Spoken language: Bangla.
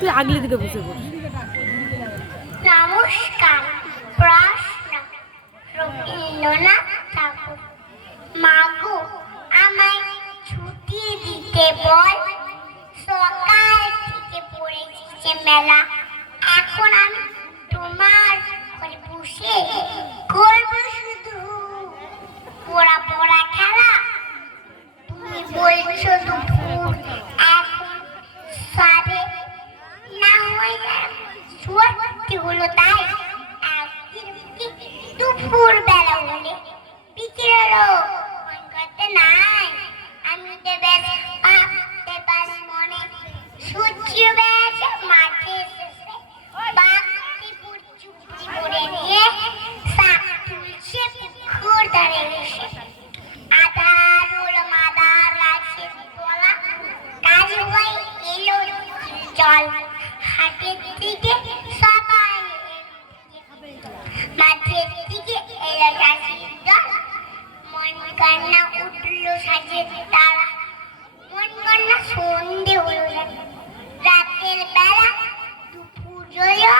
তুই আগলে দিকে বসে পড়। নমস্কার। প্রশ্ন রবীন্দ্রনাথ ঠাকুর। মাগো আমায় ছুটি দিতে বল, সকাল থেকে পড়েছে মেলা, এখন আমি তোমার ঘরে বসে করব শুধু পড়া পড়া খেলা। তুমি বলছো দুপুর এখন সাড়ে না হয়ে সত্যি হলো তাই, দুপুর বেলা হলে বিকেলেরও মন করতে নাই। আমি তো বেশ ভাবতে পারি মনে, সূর্য বেশ মাঠে এসেছে, বাঘটি চুপটি করে নিয়ে শাক তুলছে পুকুর ধারে এসে। আধার হলো মাদার গাছের তলা, কাজ হয়ে এলো জল, হাটের দিকে সবাই মাঠের দিকে এলো চাষির দল। মন কান্না উঠলো সাজের তারা, মন কান্না সন্ধে হলো রাতের বেলা, দুপুর হলো